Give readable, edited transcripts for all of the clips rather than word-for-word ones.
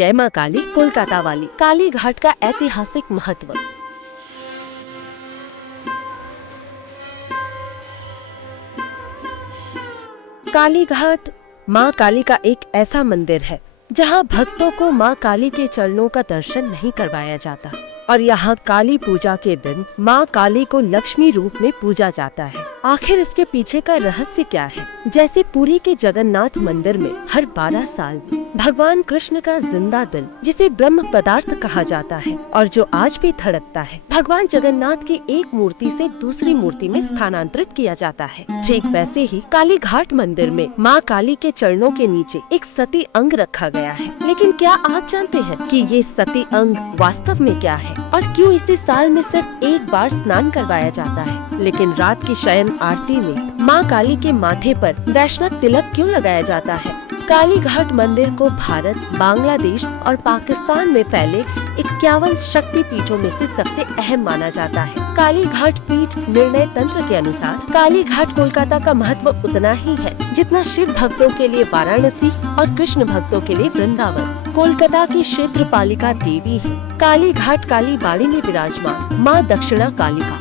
जय मां काली कोलकाता वाली काली घाट का ऐतिहासिक महत्व। काली घाट मां काली का एक ऐसा मंदिर है जहां भक्तों को मां काली के चरणों का दर्शन नहीं करवाया जाता और यहाँ काली पूजा के दिन मां काली को लक्ष्मी रूप में पूजा जाता है। आखिर इसके पीछे का रहस्य क्या है? जैसे पुरी के जगन्नाथ मंदिर में हर 12 साल भगवान कृष्ण का जिंदा दिल, जिसे ब्रह्म पदार्थ कहा जाता है और जो आज भी धड़कता है, भगवान जगन्नाथ की एक मूर्ति से दूसरी मूर्ति में स्थानांतरित किया जाता है। ठीक वैसे ही काली घाट मंदिर में मां काली के चरणों के नीचे एक सती अंग रखा गया है। लेकिन क्या आप जानते हैं कि ये सती अंग वास्तव में क्या है और क्यों इसे साल में सिर्फ एक बार स्नान करवाया जाता है? लेकिन रात की शयन आरती में मां काली के माथे पर वैष्णव तिलक क्यों लगाया जाता है? काली घाट मंदिर को भारत, बांग्लादेश और पाकिस्तान में फैले 51 शक्ति पीठों में से सबसे अहम माना जाता है। काली घाट पीठ निर्णय तंत्र के अनुसार काली घाट कोलकाता का महत्व उतना ही है जितना शिव भक्तों के लिए वाराणसी और कृष्ण भक्तों के लिए वृंदावन। कोलकाता की क्षेत्र पालिका देवी है। काली घाट काली बाड़ी में विराजमान माँ दक्षिणा कालिका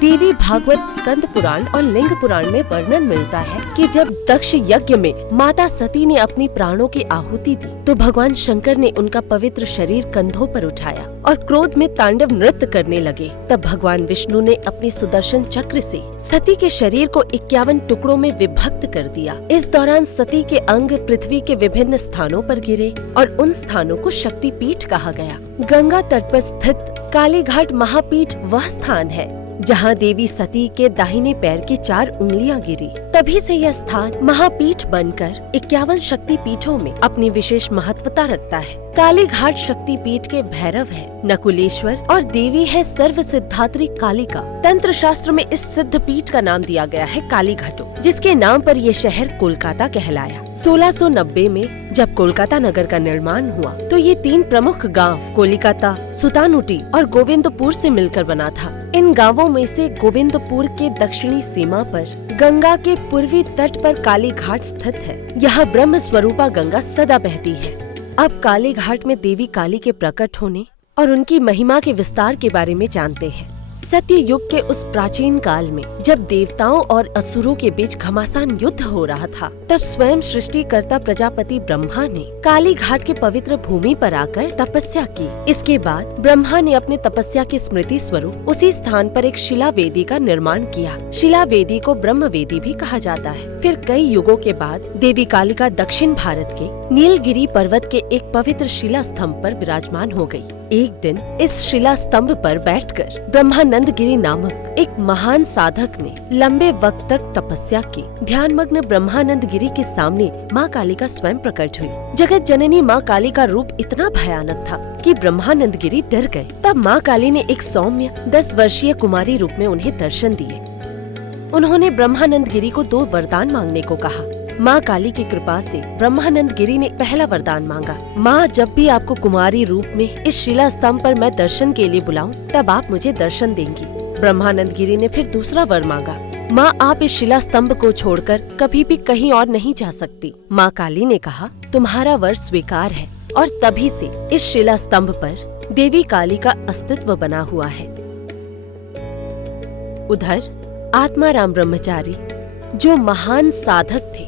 देवी भागवत, स्कंद पुराण और लिंग पुराण में वर्णन मिलता है कि जब दक्ष यज्ञ में माता सती ने अपनी प्राणों की आहुति दी तो भगवान शंकर ने उनका पवित्र शरीर कंधों पर उठाया और क्रोध में तांडव नृत्य करने लगे। तब भगवान विष्णु ने अपने सुदर्शन चक्र से सती के शरीर को 51 टुकड़ों में विभक्त कर दिया। इस दौरान सती के अंग पृथ्वी के विभिन्न स्थानों पर गिरे और उन स्थानों को शक्ति पीठ कहा गया। गंगा तट पर स्थित काली घाट महापीठ वह स्थान है जहाँ देवी सती के दाहिने पैर की 4 उंगलियां गिरी। तभी से यह स्थान महापीठ बनकर 51 शक्ति पीठों में अपनी विशेष महत्वता रखता है। काली घाट शक्ति पीठ के भैरव है नकुलेश्वर और देवी है सर्व सिद्धात्री कालिका। तंत्र शास्त्र में इस सिद्ध पीठ का नाम दिया गया है काली घाटो, जिसके नाम पर ये शहर कोलकाता कहलाया। 1690 में जब कोलकाता नगर का निर्माण हुआ तो ये 3 प्रमुख गांव कोलिकाता, सुतानुटी और गोविंदपुर से मिलकर बना था। इन गांवों में से गोविंदपुर के दक्षिणी सीमा पर गंगा के पूर्वी तट पर काली घाट स्थित है। यहाँ ब्रह्म स्वरूपा गंगा सदा बहती है। अब काली घाट में देवी काली के प्रकट होने और उनकी महिमा के विस्तार के बारे में जानते हैं। सत्य युग के उस प्राचीन काल में जब देवताओं और असुरों के बीच घमासान युद्ध हो रहा था, तब स्वयं सृष्टिकर्ता प्रजापति ब्रह्मा ने काली घाट के पवित्र भूमि पर आकर तपस्या की। इसके बाद ब्रह्मा ने अपने तपस्या की स्मृति स्वरूप उसी स्थान पर एक शिला वेदी का निर्माण किया। शिला वेदी को ब्रह्म वेदी भी कहा जाता है। फिर कई युगों के बाद देवी कालिका दक्षिण भारत के नीलगिरी पर्वत के एक पवित्र शिला स्तंभ पर विराजमान हो गई। एक दिन इस शिला स्तंभ पर बैठकर ब्रह्मानंद गिरी नामक एक महान साधक ने लंबे वक्त तक तपस्या की। ध्यानमग्न ब्रह्मानंद गिरी के सामने माँ कालिका स्वयं प्रकट हुई। जगत जननी माँ काली का रूप इतना भयानक था कि ब्रह्मानंद गिरी डर गए। तब माँ काली ने एक सौम्य 10 वर्षीय कुमारी रूप में उन्हें दर्शन दिए। उन्होंने ब्रह्मानंद गिरी को 2 वरदान मांगने को कहा। माँ काली की कृपा से ब्रह्मानंद गिरी ने पहला वरदान मांगा, माँ जब भी आपको कुमारी रूप में इस शिला स्तंभ पर मैं दर्शन के लिए बुलाऊं, तब आप मुझे दर्शन देंगी। ब्रह्मानंद गिरी ने फिर दूसरा वर मांगा, माँ आप इस शिला स्तंभ को छोड़कर कभी भी कहीं और नहीं जा सकती। माँ काली ने कहा, तुम्हारा वर स्वीकार है। और तभी से इस शिला स्तंभ पर देवी काली का अस्तित्व बना हुआ है। उधर आत्माराम ब्रह्मचारी जो महान साधक थे,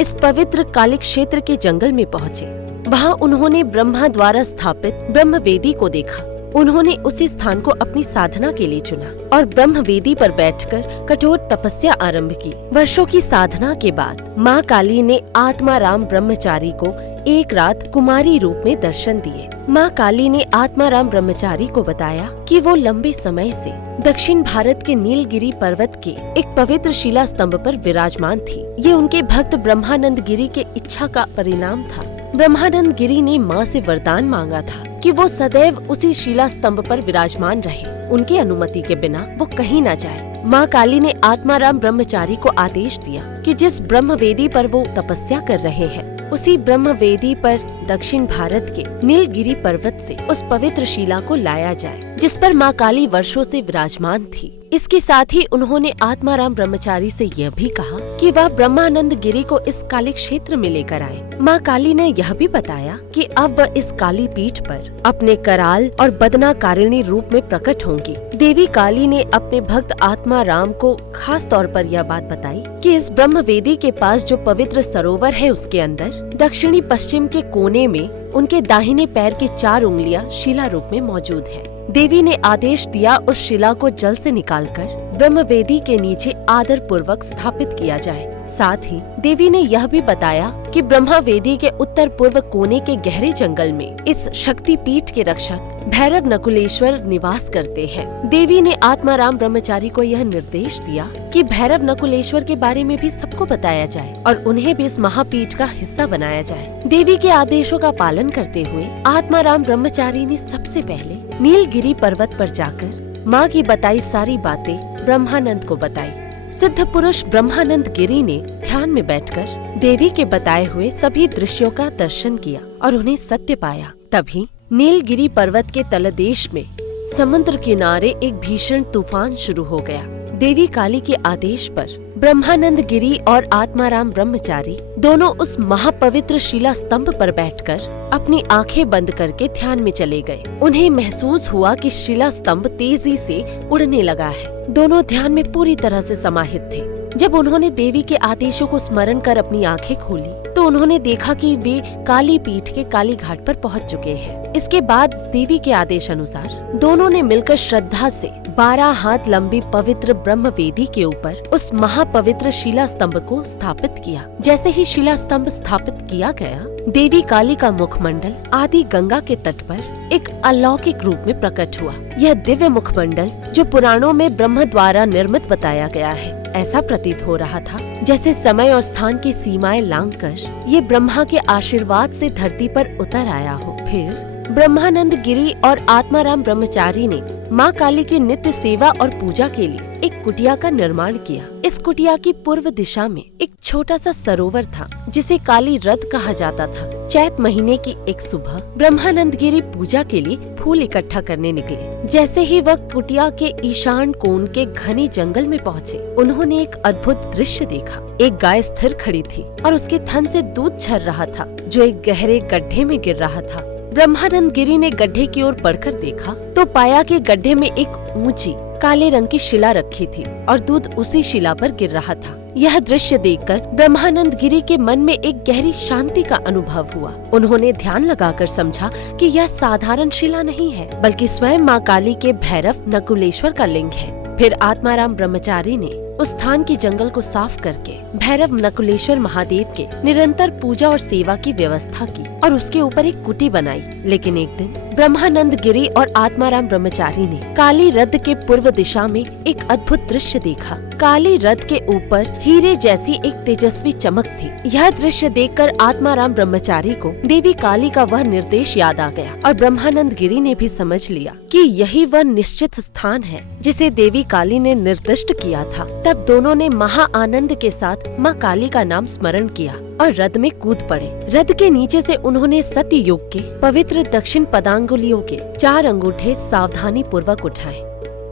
इस पवित्र काली क्षेत्र के जंगल में पहुँचे। वहाँ उन्होंने ब्रह्मा द्वारा स्थापित ब्रह्म वेदी को देखा। उन्होंने उसी स्थान को अपनी साधना के लिए चुना और ब्रह्म वेदी पर बैठकर कठोर तपस्या आरंभ की। वर्षों की साधना के बाद माँ काली ने आत्माराम ब्रह्मचारी को एक रात कुमारी रूप में दर्शन दिए। माँ काली ने आत्माराम ब्रह्मचारी को बताया कि वो लंबे समय से दक्षिण भारत के नीलगिरी पर्वत के एक पवित्र शिला स्तंभ पर विराजमान थी। ये उनके भक्त ब्रह्मानंद गिरी के इच्छा का परिणाम था। ब्रह्मानंद गिरी ने माँ से वरदान मांगा था कि वो सदैव उसी शिला स्तंभ पर विराजमान रहे। उनकी अनुमति के बिना वो कहीं न जाए। माँ काली ने आत्माराम ब्रह्मचारी को आदेश दिया कि जिस ब्रह्म वेदी पर वो तपस्या कर रहे हैं, उसी ब्रह्म वेदी पर दक्षिण भारत के नीलगिरी पर्वत से उस पवित्र शिला को लाया जाए। जिस पर माँ काली वर्षों से विराजमान थी। इसके साथ ही उन्होंने आत्माराम ब्रह्मचारी से यह भी कहा कि वह ब्रह्मानंद गिरी को इस काली क्षेत्र में लेकर आए। माँ काली ने यह भी बताया कि अब वह इस काली पीठ पर अपने कराल और बदनाकारिणी रूप में प्रकट होंगी। देवी काली ने अपने भक्त आत्माराम को खास तौर पर यह बात बताई कि इस ब्रह्म वेदी के पास जो पवित्र सरोवर है उसके अंदर दक्षिणी पश्चिम के कोने में उनके दाहिने पैर की 4 उंगलियां शिला रूप में मौजूद है। देवी ने आदेश दिया उस शिला को जल से निकालकर ब्रह्म वेदी के नीचे आदर पूर्वक स्थापित किया जाए। साथ ही देवी ने यह भी बताया कि ब्रह्मा वेदी के उत्तर पूर्व कोने के गहरे जंगल में इस शक्ति पीठ के रक्षक भैरव नकुलेश्वर निवास करते हैं। देवी ने आत्माराम ब्रह्मचारी को यह निर्देश दिया कि भैरव नकुलेश्वर के बारे में भी सबको बताया जाए और उन्हें भी इस महापीठ का हिस्सा बनाया जाए। देवी के आदेशों का पालन करते हुए आत्माराम ब्रह्मचारी ने सबसे पहले नीलगिरी पर्वत पर जाकर माँ की बताई सारी बातें ब्रह्मानंद को बताई। सिद्ध पुरुष ब्रह्मानंद गिरी ने ध्यान में बैठकर देवी के बताए हुए सभी दृश्यों का दर्शन किया और उन्हें सत्य पाया। तभी नीलगिरी पर्वत के तलदेश में समुद्र किनारे एक भीषण तूफान शुरू हो गया। देवी काली के आदेश पर ब्रह्मानंद गिरी और आत्माराम ब्रह्मचारी दोनों उस महापवित्र शिला स्तंभ पर बैठकर अपनी आंखें बंद करके ध्यान में चले गए। उन्हें महसूस हुआ कि शिला स्तंभ तेजी से उड़ने लगा है। दोनों ध्यान में पूरी तरह से समाहित थे। जब उन्होंने देवी के आदेशों को स्मरण कर अपनी आंखें खोली तो उन्होंने देखा कि वे काली पीठ के काली घाट पर पहुंच चुके हैं। इसके बाद देवी के आदेश अनुसार दोनों ने मिलकर श्रद्धा से 12 हाथ लंबी पवित्र ब्रह्म वेदी के ऊपर उस महापवित्र शिला स्तंभ को स्थापित किया। जैसे ही शिला स्तंभ स्थापित किया गया, देवी काली का मुखमंडल आदि गंगा के तट पर एक अलौकिक रूप में प्रकट हुआ। यह दिव्य मुखमंडल जो पुराणों में ब्रह्म द्वारा निर्मित बताया गया है, ऐसा प्रतीत हो रहा था जैसे समय और स्थान की सीमाएं लांघकर ये ब्रह्मा के आशीर्वाद से धरती पर उतर आया हो। फिर ब्रह्मानंद गिरी और आत्माराम ब्रह्मचारी ने माँ काली की नित्य सेवा और पूजा के लिए एक कुटिया का निर्माण किया। इस कुटिया की पूर्व दिशा में एक छोटा सा सरोवर था जिसे काली रथ कहा जाता था। चैत महीने की एक सुबह ब्रह्मानंद गिरी पूजा के लिए फूल इकट्ठा करने निकले। जैसे ही वह कुटिया के ईशान कोण के घने जंगल में पहुँचे, उन्होंने एक अद्भुत दृश्य देखा। एक गाय स्थिर खड़ी थी और उसके थन से दूध झर रहा था जो एक गहरे गड्ढे में गिर रहा था। ब्रह्मानंद गिरी ने गड्ढे की ओर बढ़कर देखा तो पाया कि गड्ढे में एक ऊंची काले रंग की शिला रखी थी और दूध उसी शिला पर गिर रहा था। यह दृश्य देखकर ब्रह्मानंद गिरी के मन में एक गहरी शांति का अनुभव हुआ। उन्होंने ध्यान लगाकर समझा कि यह साधारण शिला नहीं है, बल्कि स्वयं माँ काली के भैरव नकुलेश्वर का लिंग है। फिर आत्माराम ब्रह्मचारी ने उस स्थान के जंगल को साफ करके भैरव नकुलेश्वर महादेव के निरंतर पूजा और सेवा की व्यवस्था की और उसके ऊपर एक कुटी बनाई। लेकिन एक दिन ब्रह्मानंद गिरी और आत्माराम ब्रह्मचारी ने काली रथ के पूर्व दिशा में एक अद्भुत दृश्य देखा। काली रथ के ऊपर हीरे जैसी एक तेजस्वी चमक थी। यह दृश्य देखकर आत्माराम ब्रह्मचारी को देवी काली का वह निर्देश याद आ गया और ब्रह्मानंद गिरी ने भी समझ लिया कि यही वह निश्चित स्थान है जिसे देवी काली ने निर्दिष्ट किया था। तब दोनों ने महा आनंद के साथ माँ काली का नाम स्मरण किया और रथ में कूद पड़े। रथ के नीचे से उन्होंने सत्य युग के पवित्र दक्षिण पदांगुलियों के 4 अंगूठे सावधानी पूर्वक उठाए।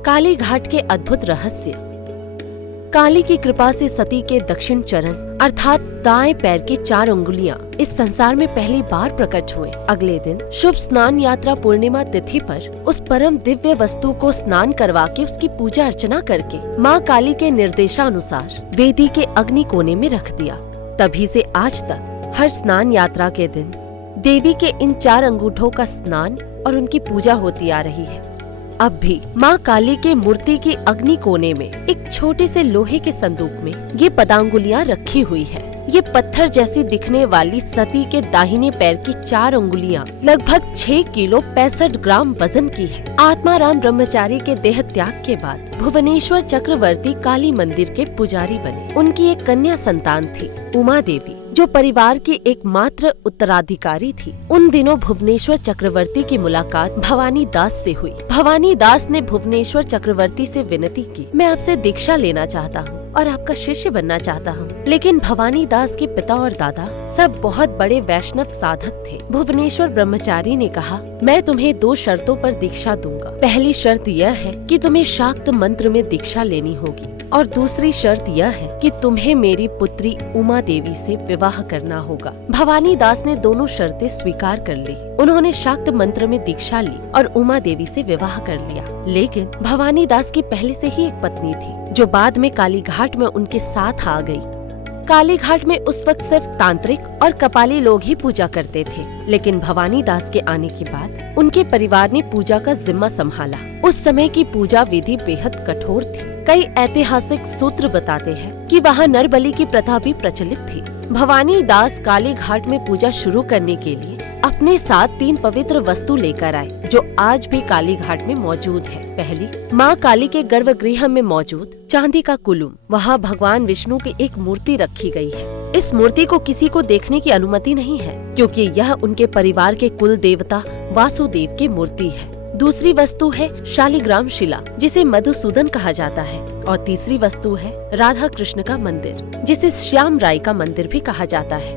काली घाट के अद्भुत रहस्य। काली की कृपा से सती के दक्षिण चरण अर्थात दाएं पैर की 4 उंगलियां इस संसार में पहली बार प्रकट हुए। अगले दिन शुभ स्नान यात्रा पूर्णिमा तिथि पर उस परम दिव्य वस्तु को स्नान करवा के उसकी पूजा अर्चना करके माँ काली के निर्देशानुसार वेदी के अग्नि कोने में रख दिया। तभी से आज तक हर स्नान यात्रा के दिन देवी के इन 4 अंगूठों का स्नान और उनकी पूजा होती आ रही है। अब भी माँ काली के मूर्ति की अग्नि कोने में एक छोटे से लोहे के संदूक में ये पदांगुलियां रखी हुई है। ये पत्थर जैसी दिखने वाली सती के दाहिने पैर की 4 उंगलियां लगभग 6 किलो 65 ग्राम वजन की है। आत्माराम ब्रह्मचारी के देह त्याग के बाद भुवनेश्वर चक्रवर्ती काली मंदिर के पुजारी बने। उनकी एक कन्या संतान थी, उमा देवी, जो परिवार की एकमात्र उत्तराधिकारी थी। उन दिनों भुवनेश्वर चक्रवर्ती की मुलाकात भवानी दास से हुई। भवानी दास ने भुवनेश्वर चक्रवर्ती से विनती की, मैं आपसे दीक्षा लेना चाहता हूँ और आपका शिष्य बनना चाहता हूँ, लेकिन भवानी दास के पिता और दादा सब बहुत बड़े वैष्णव साधक थे। भुवनेश्वर ब्रह्मचारी ने कहा, मैं तुम्हें 2 शर्तों पर दीक्षा दूंगा। पहली शर्त यह है कि तुम्हें शाक्त मंत्र में दीक्षा लेनी होगी और दूसरी शर्त यह है कि तुम्हें मेरी पुत्री उमा देवी से विवाह करना होगा। भवानी दास ने दोनों शर्तें स्वीकार कर ली। उन्होंने शाक्त मंत्र में दीक्षा ली और उमा देवी से विवाह कर लिया। लेकिन भवानी दास की पहले से ही एक पत्नी थी जो बाद में काली घाट में उनके साथ आ गई। काली घाट में उस वक्त सिर्फ तांत्रिक और कपाली लोग ही पूजा करते थे, लेकिन भवानी दास के आने के बाद उनके परिवार ने पूजा का जिम्मा संभाला। उस समय की पूजा विधि बेहद कठोर थी। कई ऐतिहासिक सूत्र बताते हैं कि वहाँ नरबलि की प्रथा भी प्रचलित थी। भवानी दास काली घाट में पूजा शुरू करने के लिए अपने साथ 3 पवित्र वस्तु लेकर आए, जो आज भी काली घाट में मौजूद है। पहली, माँ काली के गर्भगृह में मौजूद चांदी का कुलुम। वहाँ भगवान विष्णु की एक मूर्ति रखी गई है। इस मूर्ति को किसी को देखने की अनुमति नहीं है, क्योंकि यह उनके परिवार के कुल देवता वासुदेव की मूर्ति है। दूसरी वस्तु है शालिग्राम शिला, जिसे मधुसूदन कहा जाता है, और तीसरी वस्तु है राधा कृष्ण का मंदिर, जिसे श्याम राय का मंदिर भी कहा जाता है।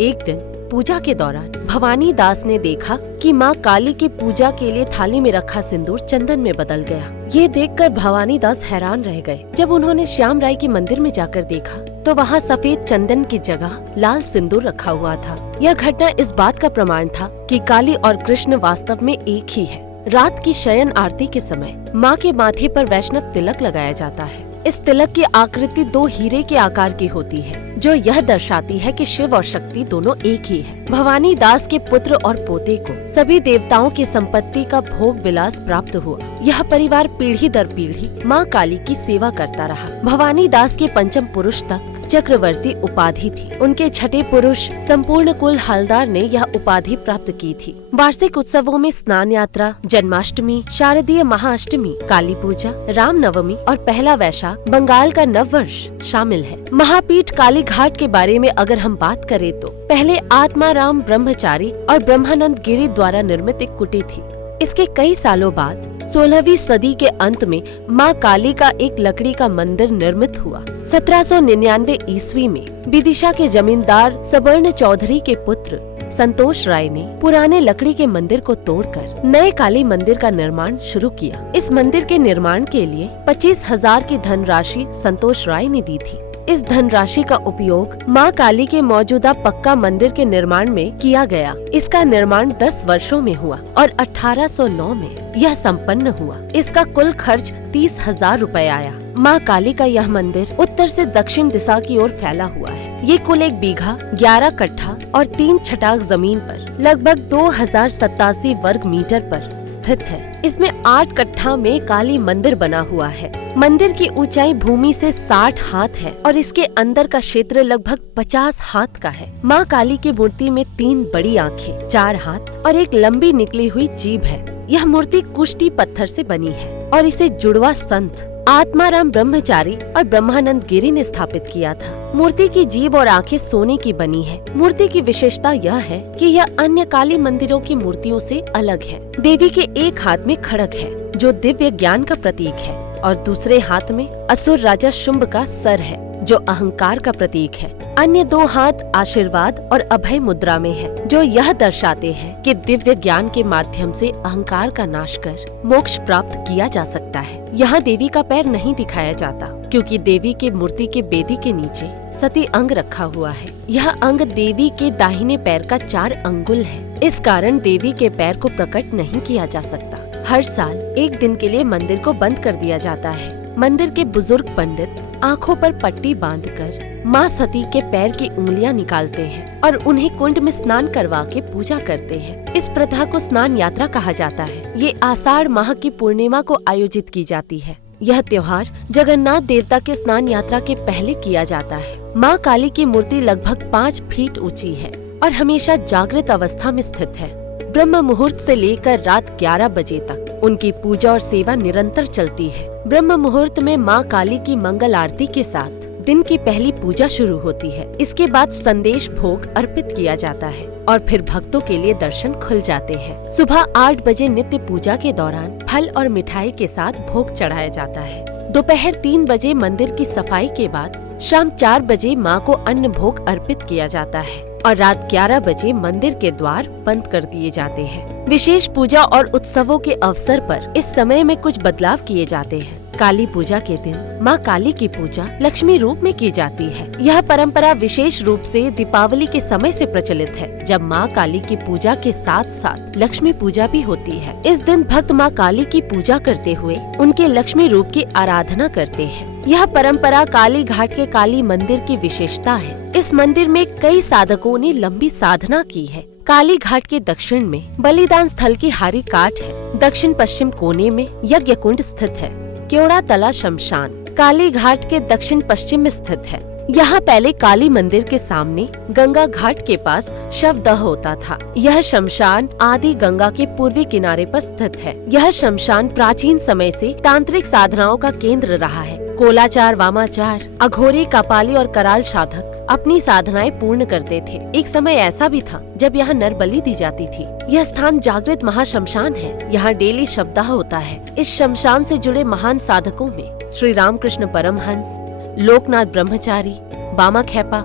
एक दिन पूजा के दौरान भवानी दास ने देखा कि माँ काली की पूजा के लिए थाली में रखा सिंदूर चंदन में बदल गया। ये देखकर भवानी दास हैरान रह गए। जब उन्होंने श्याम राय के मंदिर में जाकर देखा तो वहाँ सफेद चंदन की जगह लाल सिंदूर रखा हुआ था। यह घटना इस बात का प्रमाण था कि काली और कृष्ण वास्तव में एक ही है। रात की शयन आरती के समय माँ के माथे पर वैष्णव तिलक लगाया जाता है। इस तिलक की आकृति 2 हीरे के आकार की होती है, जो यह दर्शाती है कि शिव और शक्ति दोनों एक ही है। भवानी दास के पुत्र और पोते को सभी देवताओं की संपत्ति का भोग विलास प्राप्त हुआ। यह परिवार पीढ़ी दर पीढ़ी माँ काली की सेवा करता रहा। भवानी दास के पंचम पुरुष तक चक्रवर्ती उपाधि थी। उनके छठे पुरुष संपूर्ण कुल हलदार ने यह उपाधि प्राप्त की थी। वार्षिक उत्सवों में स्नान यात्रा, जन्माष्टमी, शारदीय महाअष्टमी, काली पूजा, रामनवमी और पहला वैशाख, बंगाल का नववर्ष शामिल है। महापीठ काली घाट के बारे में अगर हम बात करें तो पहले आत्माराम ब्रह्मचारी और ब्रह्मानंद गिरी द्वारा निर्मित एक कुटी थी। इसके कई सालों बाद 16वीं सदी के अंत में माँ काली का एक लकड़ी का मंदिर निर्मित हुआ। 1799 ईस्वी में विदिशा के जमींदार सबर्ण चौधरी के पुत्र संतोष राय ने पुराने लकड़ी के मंदिर को तोड़कर नए काली मंदिर का निर्माण शुरू किया। इस मंदिर के निर्माण के लिए 25,000 की धनराशि संतोष राय ने दी थी। इस धनराशि का उपयोग माँ काली के मौजूदा पक्का मंदिर के निर्माण में किया गया। इसका निर्माण 10 वर्षों में हुआ और 1809 में यह संपन्न हुआ। इसका कुल खर्च 30,000 रुपए आया। माँ काली का यह मंदिर उत्तर से दक्षिण दिशा की ओर फैला हुआ है। ये कुल 1 बीघा 11 कट्ठा और 3 छटाक जमीन पर लगभग 2087 वर्ग मीटर पर स्थित है। इसमें 8 कट्ठा में काली मंदिर बना हुआ है। मंदिर की ऊंचाई भूमि से 60 हाथ है और इसके अंदर का क्षेत्र लगभग 50 हाथ का है। माँ काली की मूर्ति में 3 बड़ी आँखें, 4 हाथ और एक लंबी निकली हुई जीभ है। यह मूर्ति कुष्टी पत्थर से बनी है और इसे जुड़वा संत आत्माराम ब्रह्मचारी और ब्रह्मानंद गिरी ने स्थापित किया था। मूर्ति की जीभ और आंखें सोने की बनी है। मूर्ति की विशेषता यह है कि यह अन्य काली मंदिरों की मूर्तियों से अलग है। देवी के एक हाथ में खड्ग है, जो दिव्य ज्ञान का प्रतीक है, और दूसरे हाथ में असुर राजा शुंभ का सर है, जो अहंकार का प्रतीक है। अन्य 2 हाथ आशीर्वाद और अभय मुद्रा में है, जो यह दर्शाते हैं कि दिव्य ज्ञान के माध्यम से अहंकार का नाश कर मोक्ष प्राप्त किया जा सकता है। यहाँ देवी का पैर नहीं दिखाया जाता, क्योंकि देवी के मूर्ति के बेदी के नीचे सती अंग रखा हुआ है। यह अंग देवी के दाहिने पैर का 4 अंगुल है। इस कारण देवी के पैर को प्रकट नहीं किया जा सकता। हर साल 1 दिन के लिए मंदिर को बंद कर दिया जाता है। मंदिर के बुजुर्ग पंडित आँखों पर पट्टी बांधकर माँ सती के पैर की उंगलियां निकालते हैं और उन्हें कुंड में स्नान करवा के पूजा करते हैं। इस प्रथा को स्नान यात्रा कहा जाता है। ये आषाढ़ माह की पूर्णिमा को आयोजित की जाती है। यह त्योहार जगन्नाथ देवता के स्नान यात्रा के पहले किया जाता है। माँ काली की मूर्ति लगभग 5 फीट ऊंची है और हमेशा जागृत अवस्था में स्थित है। ब्रह्म मुहूर्त से लेकर रात 11 बजे तक उनकी पूजा और सेवा निरंतर चलती है। ब्रह्म मुहूर्त में माँ काली की मंगल आरती के साथ दिन की पहली पूजा शुरू होती है। इसके बाद संदेश भोग अर्पित किया जाता है और फिर भक्तों के लिए दर्शन खुल जाते हैं। सुबह 8 बजे नित्य पूजा के दौरान फल और मिठाई के साथ भोग चढ़ाया जाता है। दोपहर 3 बजे मंदिर की सफाई के बाद शाम 4 बजे माँ को अन्न भोग अर्पित किया जाता है और रात 11 बजे मंदिर के द्वार बंद कर दिए जाते हैं। विशेष पूजा और उत्सवों के अवसर पर इस समय में कुछ बदलाव किए जाते हैं। काली पूजा के दिन माँ काली की पूजा लक्ष्मी रूप में की जाती है। यह परंपरा विशेष रूप से दीपावली के समय से प्रचलित है, जब माँ काली की पूजा के साथ साथ लक्ष्मी पूजा भी होती है। इस दिन भक्त माँ काली की पूजा करते हुए उनके लक्ष्मी रूप की आराधना करते हैं। यह परंपरा काली घाट के काली मंदिर की विशेषता है। इस मंदिर में कई साधकों ने लंबी साधना की है। काली घाट के दक्षिण में बलिदान स्थल की हारी काट है। दक्षिण पश्चिम कोने में यज्ञ कुंड स्थित है। केवड़ा तला शमशान काली घाट के दक्षिण पश्चिम में स्थित है। यहाँ पहले काली मंदिर के सामने गंगा घाट के पास शवदह होता था। यह शमशान आदि गंगा के पूर्वी किनारे पर स्थित है। यह शमशान प्राचीन समय से तांत्रिक साधनाओं का केंद्र रहा है। कोलाचार, वामाचार, अघोरी, कपाली और कराल साधक अपनी साधनाएं पूर्ण करते थे। एक समय ऐसा भी था जब यहाँ नर बलि दी जाती थी। यह स्थान जागृत महाशमशान है। यहाँ डेली शवदाह होता है। इस शमशान से जुड़े महान साधकों में श्री रामकृष्ण परमहंस, लोकनाथ ब्रह्मचारी, बामा खेपा,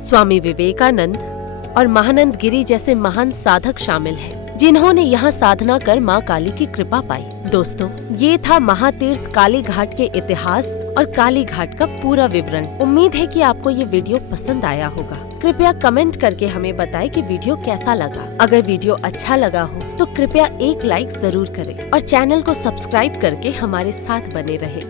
स्वामी विवेकानंद और महानंद गिरी जैसे महान साधक शामिल हैं, जिन्होंने यहाँ साधना कर माँ काली की कृपा पाई। दोस्तों, ये था महातीर्थ काली घाट के इतिहास और काली घाट का पूरा विवरण। उम्मीद है कि आपको ये वीडियो पसंद आया होगा। कृपया कमेंट करके हमें बताएं कि वीडियो कैसा लगा। अगर वीडियो अच्छा लगा हो तो कृपया एक लाइक जरूर करें और चैनल को सब्सक्राइब करके हमारे साथ बने रहें।